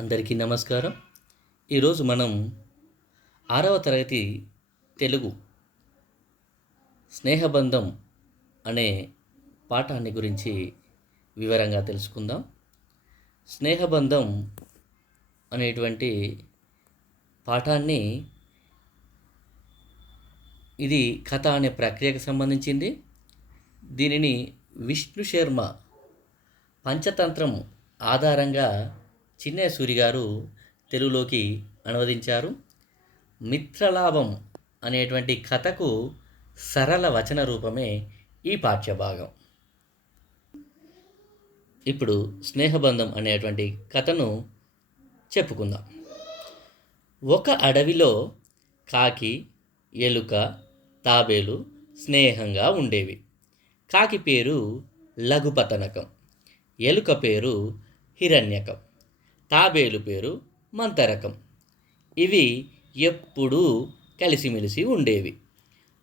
అందరికీ నమస్కారం. ఈరోజు మనం ఆరవ తరగతి తెలుగు స్నేహబంధం అనే పాఠాన్ని గురించి వివరంగా తెలుసుకుందాం. స్నేహబంధం అనేటువంటి పాఠాన్ని ఇది కథ అనే ప్రక్రియకు సంబంధించింది. దీనిని విష్ణు శర్మ పంచతంత్రం ఆధారంగా చిన్నయ సూరి గారు తెలుగులోకి అనువదించారు. మిత్రలాభం అనేటువంటి కథకు సరళ వచన రూపమే ఈ పాఠ్యభాగం. ఇప్పుడు స్నేహబంధం అనేటువంటి కథను చెప్పుకుందాం. ఒక అడవిలో కాకి ఎలుక తాబేలు స్నేహంగా ఉండేవి. కాకి పేరు లఘుపతనకం ఎలుక పేరు హిరణ్యకం. తాబేలు పేరు మంతరకం. ఇవి ఎప్పుడూ కలిసిమెలిసి ఉండేవి.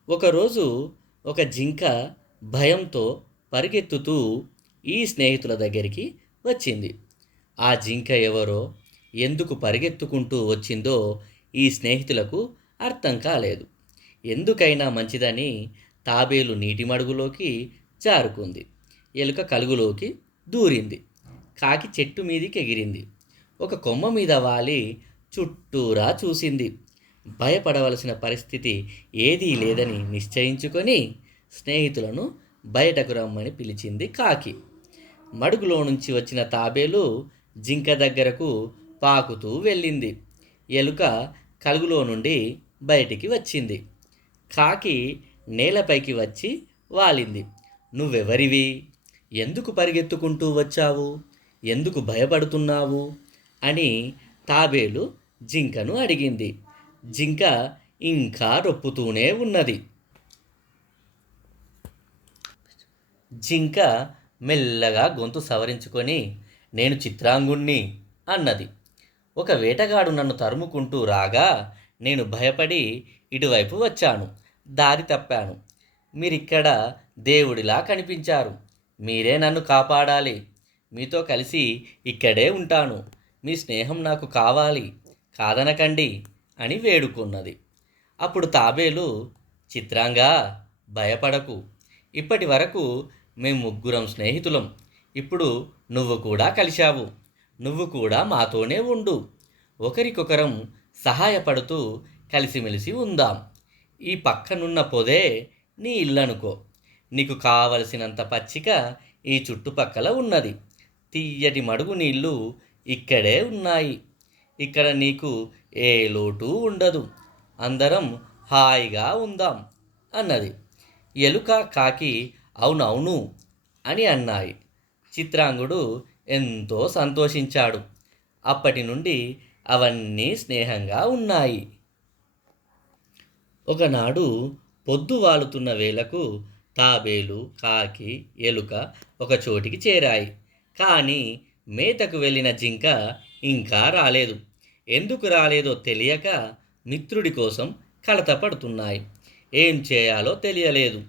ఒకరోజు ఒక జింక భయంతో పరిగెత్తుతూ ఈ స్నేహితుల దగ్గరికి వచ్చింది. ఆ జింక ఎవరో ఎందుకు పరిగెత్తుకుంటూ వచ్చిందో ఈ స్నేహితులకు అర్థం కాలేదు. ఎందుకైనా మంచిదని తాబేలు నీటి మడుగులోకి జారుకుంది. ఎలుక కలుగులోకి దూరింది. కాకి చెట్టు మీదికి ఎగిరింది ఒక కొమ్మ మీద వాలి చుట్టూరా చూసింది. భయపడవలసిన పరిస్థితి ఏదీ లేదని నిశ్చయించుకొని స్నేహితులను బయటకు రమ్మని పిలిచింది కాకి. మడుగులో నుంచి వచ్చిన తాబేలు జింక దగ్గరకు పాకుతూ వెళ్ళింది. ఎలుక కలుగులో నుండి బయటికి వచ్చింది. కాకి నేలపైకి వచ్చి వాలింది. నువ్వెవరివి? ఎందుకు పరిగెత్తుకుంటూ వచ్చావు? ఎందుకు భయపడుతున్నావు? అని తాబేలు జింకను అడిగింది. జింక ఇంకా రొప్పుతూనే ఉన్నది. జింక మెల్లగా గొంతు సవరించుకొని నేను చిత్రాంగుణ్ణి అన్నది. ఒక వేటగాడు నన్ను తరుముకుంటూ రాగా నేను భయపడి ఇటువైపు వచ్చాను దారి తప్పాను. మీరిక్కడ దేవుడిలా కనిపించారు. మీరే నన్ను కాపాడాలి. మీతో కలిసి ఇక్కడే ఉంటాను. మీ స్నేహం నాకు కావాలి కాదనకండి అని వేడుకున్నది. అప్పుడు తాబేలు చిత్రంగా భయపడకు. ఇప్పటి వరకు మేము ముగ్గురం స్నేహితులం. ఇప్పుడు నువ్వు కూడా కలిశావు. నువ్వు కూడా మాతోనే ఉండు. ఒకరికొకరం సహాయపడుతూ కలిసిమెలిసి ఉందాం. ఈ పక్కనున్న పొదే నీ ఇల్లనుకో. నీకు కావలసినంత పచ్చిక ఈ చుట్టుపక్కల ఉన్నది. తీయటి మడుగు నీళ్ళు ఇక్కడే ఉన్నాయి. ఇక్కడ నీకు ఏ లోటు ఉండదు. అందరం హాయిగా ఉందాం అన్నది. ఎలుక కాకి అవునవును అని అన్నాయి. చిత్రాంగుడు ఎంతో సంతోషించాడు. అప్పటి నుండి అవన్నీ స్నేహంగా ఉన్నాయి. ఒకనాడు పొద్దు వాలుతున్న వేళకు తాబేలు కాకి ఎలుక ఒక చోటికి చేరాయి. కానీ మేతకు వెళ్ళిన జింక ఇంకా రాలేదు. ఎందుకు రాలేదో తెలియక మిత్రుడి కోసం కలత పడుతున్నాయి ఏం చేయాలో తెలియలేదు.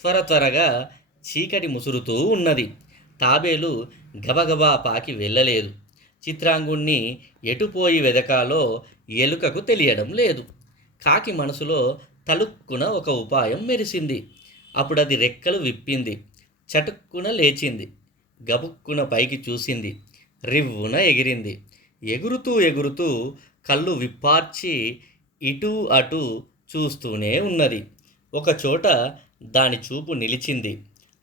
త్వర త్వరగా చీకటి ముసురుతూ ఉన్నది. తాబేలు గబగబా పాకి వెళ్ళలేదు. చిత్రాంగుణ్ణి ఎటుపోయి వెదకాలో ఎలుకకు తెలియడం లేదు. కాకి మనసులో తలుక్కున ఒక ఉపాయం మెరిసింది. అప్పుడు అది రెక్కలు విప్పింది. చటుక్కున లేచింది. గబుక్కున పైకి చూసింది. రివ్వున ఎగిరింది. ఎగురుతూ ఎగురుతూ కళ్ళు విప్పార్చి ఇటు అటు చూస్తూనే ఉన్నది. ఒకచోట దాని చూపు నిలిచింది.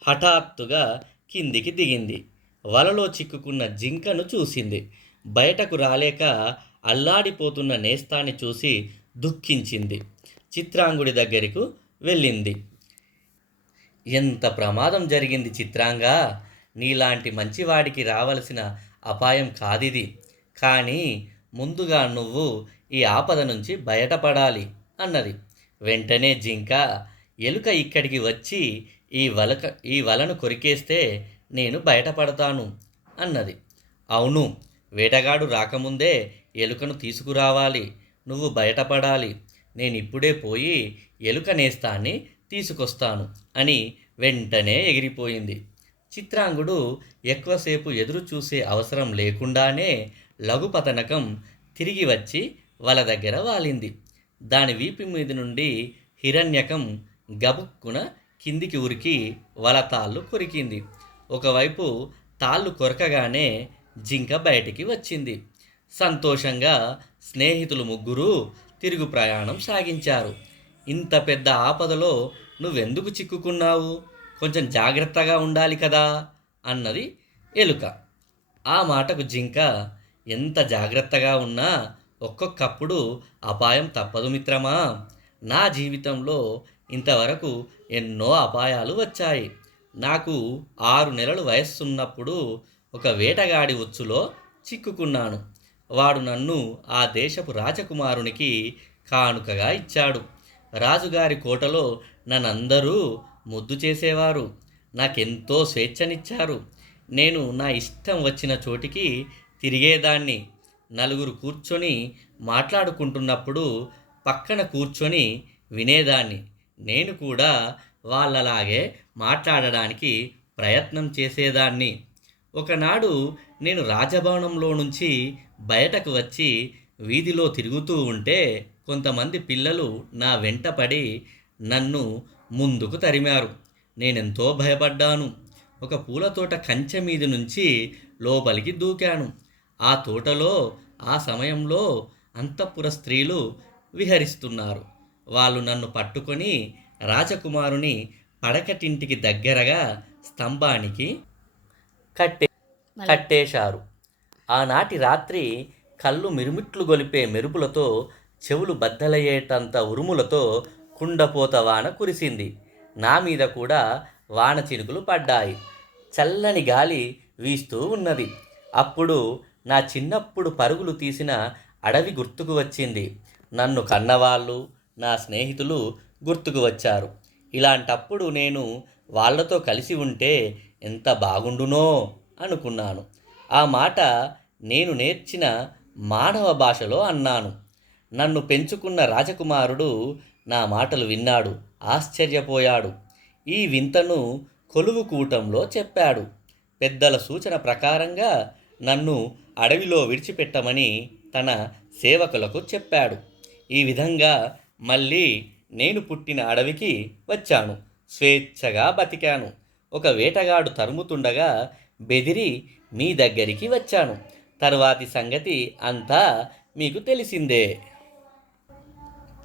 హఠాత్తుగా కిందికి దిగింది. వలలో చిక్కుకున్న జింకను చూసింది. బయటకు రాలేక అల్లాడిపోతున్న నేస్తాన్ని చూసి దుఃఖించింది. చిత్రాంగుడి దగ్గరకు వెళ్ళింది. ఎంత ప్రమాదం జరిగింది చిత్రాంగా! నీలాంటి మంచివాడికి రావలసిన అపాయం కాదిది. కానీ ముందుగా నువ్వు ఈ ఆపద నుంచి బయటపడాలి అన్నది. వెంటనే జింక ఎలుక ఇక్కడికి వచ్చి ఈ వలక ఈ వలను కొరికేస్తే నేను బయటపడతాను అన్నది. అవును వేటగాడు రాకముందే ఎలుకను తీసుకురావాలి. నువ్వు బయటపడాలి. నేను ఇప్పుడే పోయి ఎలుక నేస్తాన్ని తీసుకొస్తాను అని వెంటనే ఎగిరిపోయింది. చిత్రాంగుడు ఎక్కువసేపు ఎదురు చూసే అవసరం లేకుండానే లఘుపతనకం తిరిగి వచ్చి వల దగ్గర వాలింది. దాని వీపు మీద నుండి హిరణ్యకం గబుక్కున కిందికి ఉరికి వల తాళ్ళు కొరికింది. ఒకవైపు తాళ్ళు కొరకగానే జింక బయటికి వచ్చింది. సంతోషంగా స్నేహితులు ముగ్గురు తిరుగు ప్రయాణం సాగించారు. ఇంత పెద్ద ఆపదలో నువ్వెందుకు చిక్కుకున్నావు? కొంచెం జాగ్రత్తగా ఉండాలి కదా అన్నది ఎలుక. ఆ మాటకు జింక ఎంత జాగ్రత్తగా ఉన్నా ఒక్కొక్కప్పుడు అపాయం తప్పదు మిత్రమా. నా జీవితంలో ఇంతవరకు ఎన్నో అపాయాలు వచ్చాయి. నాకు ఆరు నెలలు వయస్సున్నప్పుడు ఒక వేటగాడి ఉచ్చులో చిక్కుకున్నాను. వాడు నన్ను ఆ దేశపు రాజకుమారునికి కానుకగా ఇచ్చాడు. రాజుగారి కోటలో నన్నందరూ ముద్దు చేసేవారు. నాకెంతో స్వేచ్ఛనిచ్చారు. నేను నా ఇష్టం వచ్చిన చోటికి తిరిగేదాన్ని. నలుగురు కూర్చొని మాట్లాడుకుంటున్నప్పుడు పక్కన కూర్చొని వినేదాన్ని. నేను కూడా వాళ్ళలాగే మాట్లాడడానికి ప్రయత్నం చేసేదాన్ని. ఒకనాడు నేను రాజభవనంలో నుంచి బయటకు వచ్చి వీధిలో తిరుగుతూ ఉంటే కొంతమంది పిల్లలు నా వెంటపడి నన్ను ముందుకు తరిమారు. నేనెంతో భయపడ్డాను. ఒక పూల తోట కంచె మీద నుంచి లోపలికి దూకాను. ఆ తోటలో ఆ సమయంలో అంతఃపుర స్త్రీలు విహరిస్తున్నారు. వాళ్ళు నన్ను పట్టుకొని రాజకుమారుని పడకటింటికి దగ్గరగా స్తంభానికి కట్టే కట్టేశారు. ఆనాటి రాత్రి కళ్ళు మిరుమిట్లు గొలిపే మెరుపులతో చెవులు బద్దలయ్యేటంత ఉరుములతో కుండపోత వాన కురిసింది. నా మీద కూడా వాన చినుకులు పడ్డాయి. చల్లని గాలి వీస్తూ ఉన్నది. అప్పుడు నా చిన్నప్పుడు పరుగులు తీసిన అడవి గుర్తుకు వచ్చింది. నన్ను కన్నవాళ్ళు నా స్నేహితులు గుర్తుకు వచ్చారు. ఇలాంటప్పుడు నేను వాళ్ళతో కలిసి ఉంటే ఎంత బాగుండునో అనుకున్నాను. ఆ మాట నేను నేర్చిన మానవ భాషలో అన్నాను. నన్ను పెంచుకున్న రాజకుమారుడు నా మాటలు విన్నాడు ఆశ్చర్యపోయాడు. ఈ వింతను కొలువు కూటంలో చెప్పాడు. పెద్దల సూచన ప్రకారంగా నన్ను అడవిలో విడిచిపెట్టమని తన సేవకులకు చెప్పాడు. ఈ విధంగా మళ్ళీ నేను పుట్టిన అడవికి వచ్చాను. స్వేచ్ఛగా బతికాను. ఒక వేటగాడు తరుముతుండగా బెదిరి మీ దగ్గరికి వచ్చాను. తర్వాతి సంగతి అంతా మీకు తెలిసిందే.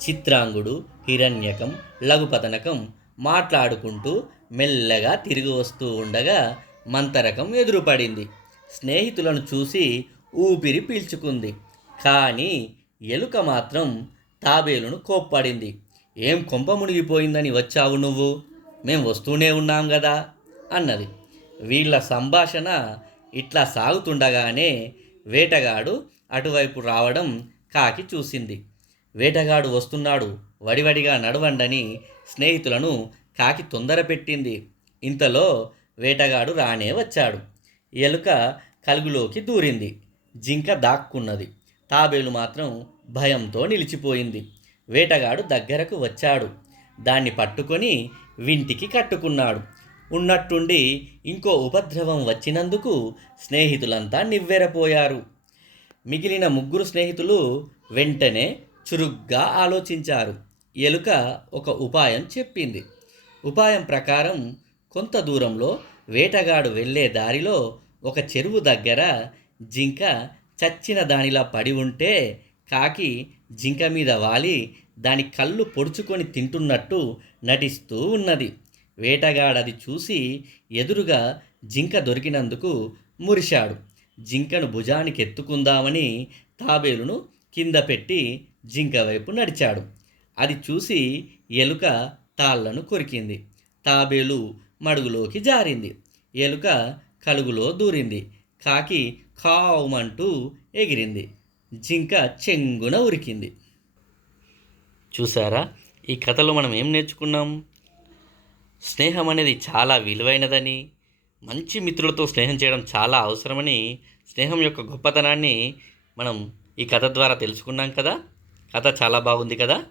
చిత్రాంగుడు హిరణ్యకం లఘుపతనకం మాట్లాడుకుంటూ మెల్లగా తిరిగి వస్తూ ఉండగా మంతరకం ఎదురుపడింది. స్నేహితులను చూసి ఊపిరి పీల్చుకుంది. కానీ ఎలుక మాత్రం తాబేలును కోప్పడింది. ఏం కొంప మునిగిపోయిందని వచ్చావు నువ్వు? మేం వస్తూనే ఉన్నాం కదా అన్నది. వీళ్ళ సంభాషణ ఇట్లా సాగుతుండగానే వేటగాడు అటువైపు రావడం కాకి చూసింది. వేటగాడు వస్తున్నాడు. వడివడిగా నడవండని స్నేహితులను కాకి తొందర పెట్టింది. ఇంతలో వేటగాడు రానే వచ్చాడు. ఎలుక కలుగులోకి దూరింది. జింక దాక్కున్నది. తాబేలు మాత్రం భయంతో నిలిచిపోయింది. వేటగాడు దగ్గరకు వచ్చాడు. దాన్ని పట్టుకొని వింటికి కట్టుకున్నాడు. ఉన్నట్టుండి ఇంకో ఉపద్రవం వచ్చినందుకు స్నేహితులంతా నివ్వెరపోయారు. మిగిలిన ముగ్గురు స్నేహితులు వెంటనే చురుగ్గా ఆలోచించారు. ఎలుక ఒక ఉపాయం చెప్పింది. ఉపాయం ప్రకారం కొంత దూరంలో వేటగాడు వెళ్ళే దారిలో ఒక చెరువు దగ్గర జింక చచ్చిన దానిలా పడి ఉంటే కాకి జింక మీద వాలి దాని కళ్ళు పొడుచుకొని తింటున్నట్టు నటిస్తూ ఉన్నది. వేటగాడది చూసి ఎదురుగా జింక దొరికినందుకు మురిశాడు. జింకను భుజానికి ఎత్తుకుందామని తాబేలును కింద పెట్టి జింక వైపు నడిచాడు. అది చూసి ఎలుక తాళ్ళను కొరికింది. తాబేలు మడుగులోకి జారింది. ఎలుక కలుగులో దూరింది. కాకి కావమంటూ ఎగిరింది. జింక చెంగున ఉరికింది. చూసారా ఈ కథలో మనం ఏం నేర్చుకున్నాం? స్నేహం అనేది చాలా విలువైనదని మంచి మిత్రులతో స్నేహం చేయడం చాలా అవసరమని స్నేహం యొక్క గొప్పతనాన్ని మనం ఈ కథ ద్వారా తెలుసుకున్నాం కదా? కథ చాలా బాగుంది కదా?